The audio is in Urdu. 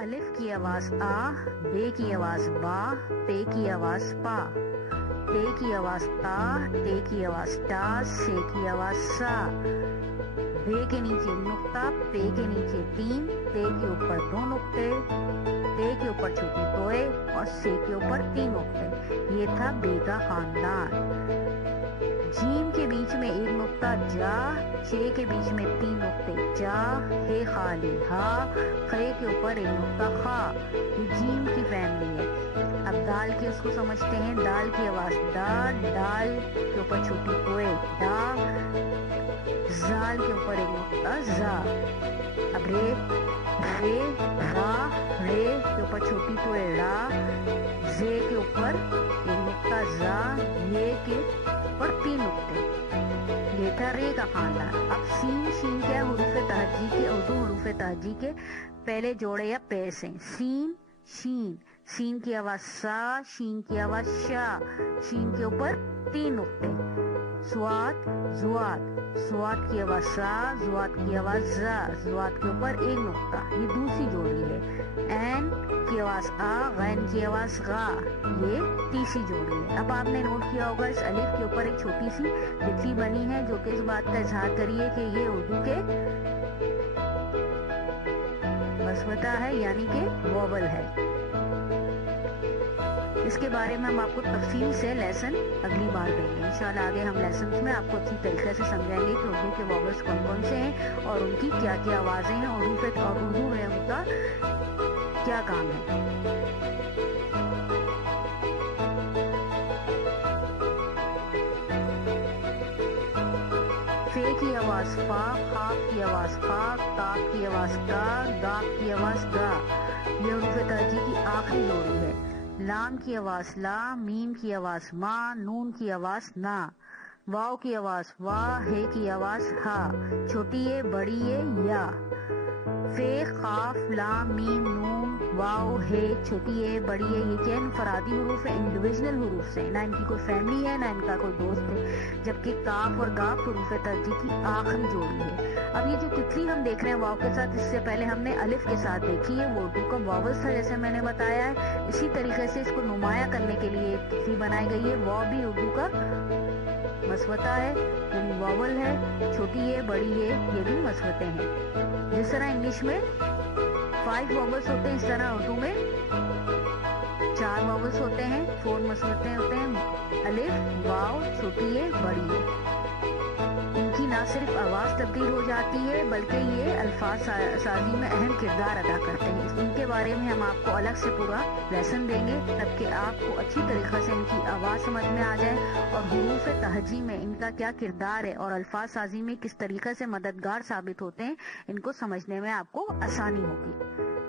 الف کی آواز آ، بے کی آواز با، پے کی آواز پا، تے کی آواز تا، ٹے کی آواز ٹا، سے کی آواز سا، بے کے نیچے نقطہ، پے کے نیچے 3، تے کے اوپر 2 نقطے، تے کے اوپر چھوٹی توئے اور سے کے اوپر 3 نقطے۔ یہ تھا بے کا خاندان۔ جیم کے بیچ میں 1 نقطہ جا، چے کے بیچ میں 3 نقطے جا، ہے خالی ہا، خے کے اوپر 1 نقطہ خا۔ یہ جیم کی فیملی ہے۔ اب دال کے اس کو سمجھتے ہیں۔ دال کی آواز دا، ڈال کے اوپر چھوٹی توئے ڈا، زال کے اوپر 1 نقطہ زا۔ اب رے، رے را، رے کے اوپر چھوٹی توئے را، زے کے اوپر 1 نقطہ زا، یہ کے اوپر 3 نقطے۔ یہ تھا رے کا خاندان۔ اب سین، شین کیا حروف تہجی کے، اردو حروف تہجی کے پہلے جوڑے یا پیش ہیں۔ سین، شین، سین کی آواز سا، شین کی آواز شا، شین کے اوپر 3 نقطے۔ سوات، زوات، سوات کی آواز سا، زوات کی آواز زا، زوات کے اوپر 1 نقطہ۔ یہ دوسری جوڑی ہے۔ این کی آواز آ، غین کی آواز غا، یہ تیسری جوڑی ہے۔ اب آپ نے نوٹ کیا ہوگا اس الف کے اوپر ایک چھوٹی سی تتلی بنی ہے، جو کہ اس بات کا اظہار کریے کہ یہ اردو کے مسودہ ہے، یعنی کہ ووول ہے۔ اس کے بارے میں ہم آپ کو تفصیل سے لیسن اگلی بار دیں گے۔ انشاءاللہ آگے ہم لیسنز میں آپ کو اچھی طریقے سے سمجھائیں گے کہ اردو کے ووولز کون کون سے ہیں اور ان کی کیا کیا آوازیں ہیں اور اردو میں ان کا کیا کام ہے۔ فے کی آواز فا، خاف کی آواز خا، کاف کی آواز کا، گاف کی آواز گا، یہ حروف تہجی کی آخری جوڑی ہے۔ لام کی آواز لا، میم کی آواز ما، نون کی آواز نا، واو کی آواز وا، ہے کی آواز ہا، چھوٹی ہے بڑی ہے یا۔ فے، خاف، لام، میم، نون، واو، ہے، چھوٹی ہے بڑی ہے، یہ کیا انفرادی حروف ہیں، انڈیویژنل حروف ہیں، نہ ان کی کوئی فیملی ہے نہ ان کا کوئی دوست ہے، جبکہ کاف اور گاف حروف تہجی کی آخری جوڑی ہے۔ اب یہ جو تتلی ہم دیکھ رہے ہیں واو کے ساتھ، اس سے پہلے ہم نے الف کے ساتھ دیکھی ہے، وہ اردو کا واولز تھا جیسے میں نے بتایا ہے۔ اسی طریقے سے اس کو نمایاں کرنے کے لیے ایک تتلی بنائی گئی ہے۔ واو بھی اردو کا مسودہ ہے، یعنی واول ہے، چھوٹی ہے بڑی ہے، یہ بھی مسودے ہیں۔ جس طرح انگلش میں 5 واولز ہوتے ہیں، اس طرح اردو میں 4 واولز ہوتے ہیں، 4 مسودے ہوتے ہیں۔ الف، واو، چھوٹی ہے بڑی ہے۔ ان کی نہ صرف آواز تبدیل ہو جاتی ہے بلکہ یہ الفاظ سازی میں اہم کردار ادا کرتے ہیں۔ ان کے بارے میں ہم آپ کو الگ سے پورا لیسن دیں گے تاکہ آپ کو اچھی طریقے سے ان کی آواز سمجھ میں آ جائے اور حروف تہجی میں ان کا کیا کردار ہے اور الفاظ سازی میں کس طریقے سے مددگار ثابت ہوتے ہیں، ان کو سمجھنے میں آپ کو آسانی ہوگی۔